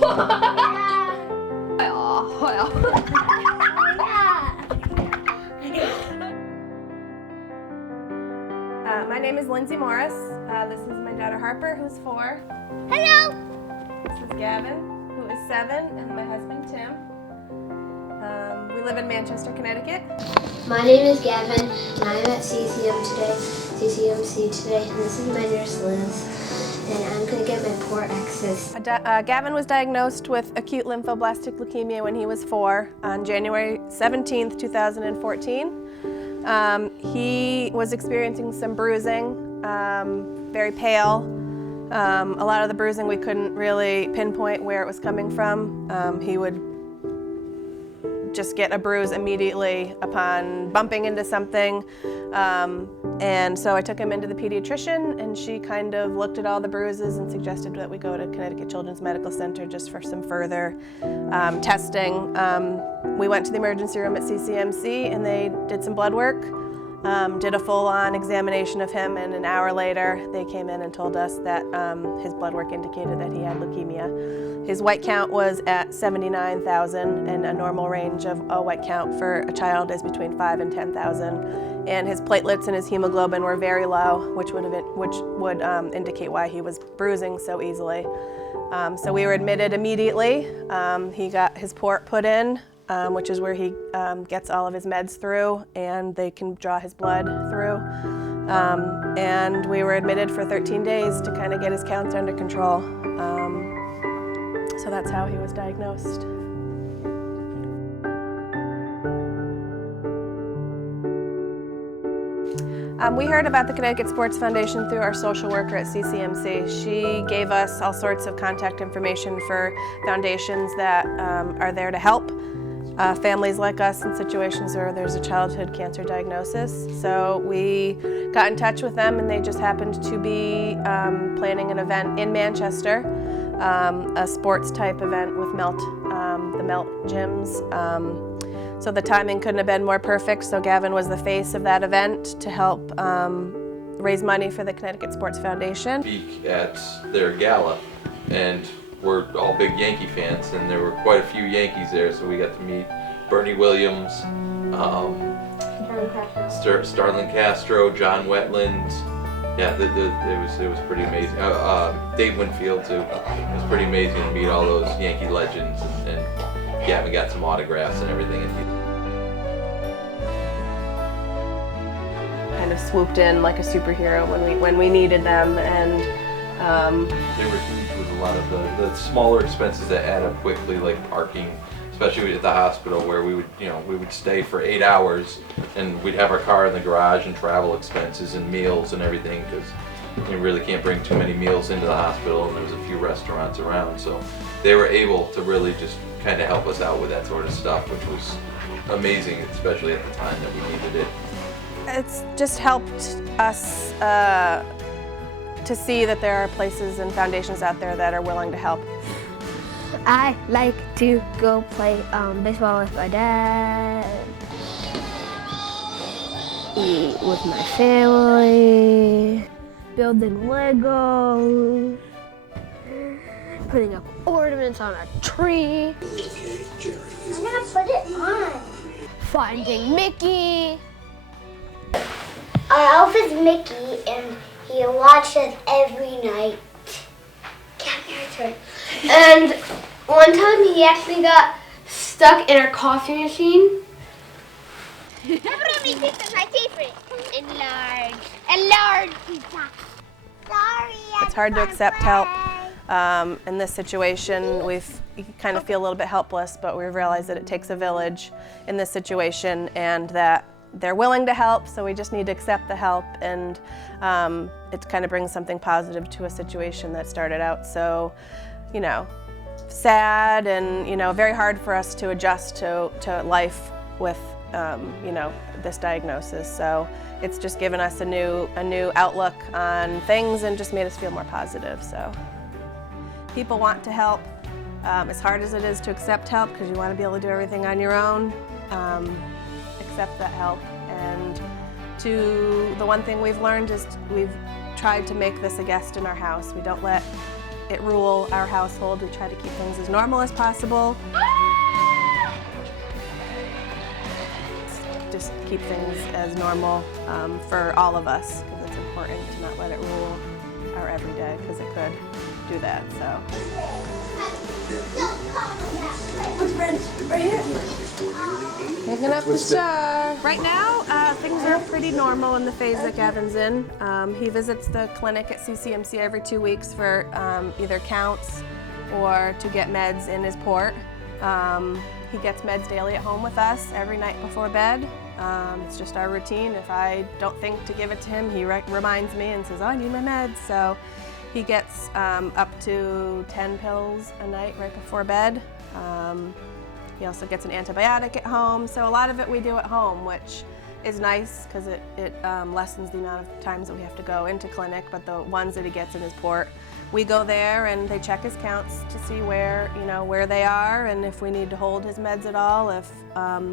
My name is Lindsay Morris. This is my daughter Harper, who's 4. Hello. This is Gavin, who is 7, and my husband Tim. We live in Manchester, Connecticut. My name is Gavin, and I'm at CCMC today, and this is my nurse Liz, and I'm going to get my port access. Gavin was diagnosed with acute lymphoblastic leukemia when he was 4 on January 17th, 2014. He was experiencing some bruising, very pale. A lot of the bruising we couldn't really pinpoint where it was coming from. He would just get a bruise immediately upon bumping into something. And so I took him into the pediatrician, and she kind of looked at all the bruises and suggested that we go to Connecticut Children's Medical Center just for some further testing. We went to the emergency room at CCMC, and they did some blood work, did a full-on examination of him, and an hour later they came in and told us that his blood work indicated that he had leukemia. His white count was at 79,000, and a normal range of a white count for a child is between 5,000 and 10,000. And his platelets and his hemoglobin were very low, which would indicate why he was bruising so easily. So we were admitted immediately. He got his port put in, which is where he gets all of his meds through, and they can draw his blood through. And we were admitted for 13 days to kind of get his counts under control. So that's how he was diagnosed. We heard about the Connecticut Sports Foundation through our social worker at CCMC. She gave us all sorts of contact information for foundations that are there to help families like us in situations where there's a childhood cancer diagnosis. So we got in touch with them, and they just happened to be planning an event in Manchester, a sports type event with the Melt gyms. So the timing couldn't have been more perfect, so Gavin was the face of that event to help raise money for the Connecticut Sports Foundation. Speak at their gala, and we're all big Yankee fans, and there were quite a few Yankees there, so we got to meet Bernie Williams, Starlin Castro, John Wetland. Yeah, it was pretty amazing. Dave Winfield too. It was pretty amazing to meet all those Yankee legends, and Gavin got some autographs and everything. Kind of swooped in like a superhero when we needed them, and they were huge with a lot of the smaller expenses that add up quickly, like parking, especially at the hospital where we would stay for 8 hours, and we'd have our car in the garage, and travel expenses and meals and everything, because you really can't bring too many meals into the hospital, and there's a few restaurants around, so they were able to really just kind of help us out with that sort of stuff, which was amazing, especially at the time that we needed it. It's just helped us to see that there are places and foundations out there that are willing to help. I like to go play baseball with my dad, eat with my family, building Legos, putting up ornaments on a tree. I'm gonna put it on. Finding Mickey. Our elf is Mickey, and he watches every night. Come here, turn. And one time he actually got stuck in our coffee machine. Pepperoni pizza is my favorite. And large pizza. Sorry. It's hard to accept help. In this situation, you kind of feel a little bit helpless, but we realize that it takes a village in this situation, and that they're willing to help, so we just need to accept the help, and it kind of brings something positive to a situation that started out so, sad and, very hard for us to adjust to life with, this diagnosis. So it's just given us a new outlook on things and just made us feel more positive. So people want to help, as hard as it is to accept help, because you want to be able to do everything on your own. Accept that help, and the one thing we've learned is we've tried to make this a guest in our house. We don't let it rule our household. We try to keep things as normal as possible. Just keep things as normal for all of us, because it's important to not let it rule our everyday, because it could do that. So. Picking up the star. Right now, things are pretty normal in the phase that Gavin's in. He visits the clinic at CCMC every 2 weeks for either counts or to get meds in his port. He gets meds daily at home with us every night before bed. It's just our routine. If I don't think to give it to him, he reminds me and says, oh, I need my meds. So he gets up to 10 pills a night right before bed. He also gets an antibiotic at home. So a lot of it we do at home, which is nice because it lessens the amount of times that we have to go into clinic. But the ones that he gets in his port, we go there and they check his counts to see where they are, and if we need to hold his meds at all, if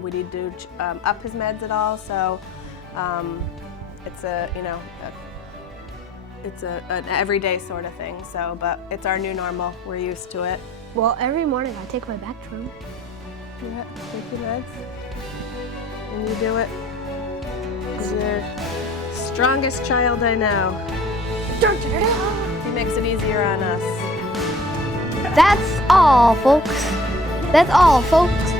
we need to up his meds at all. So it's an everyday sort of thing. So, but it's our new normal. We're used to it. Well, every morning I take my back to him. Yeah, take your meds, and you do it. You're the strongest child I know. He makes it easier on us. That's all, folks. That's all, folks.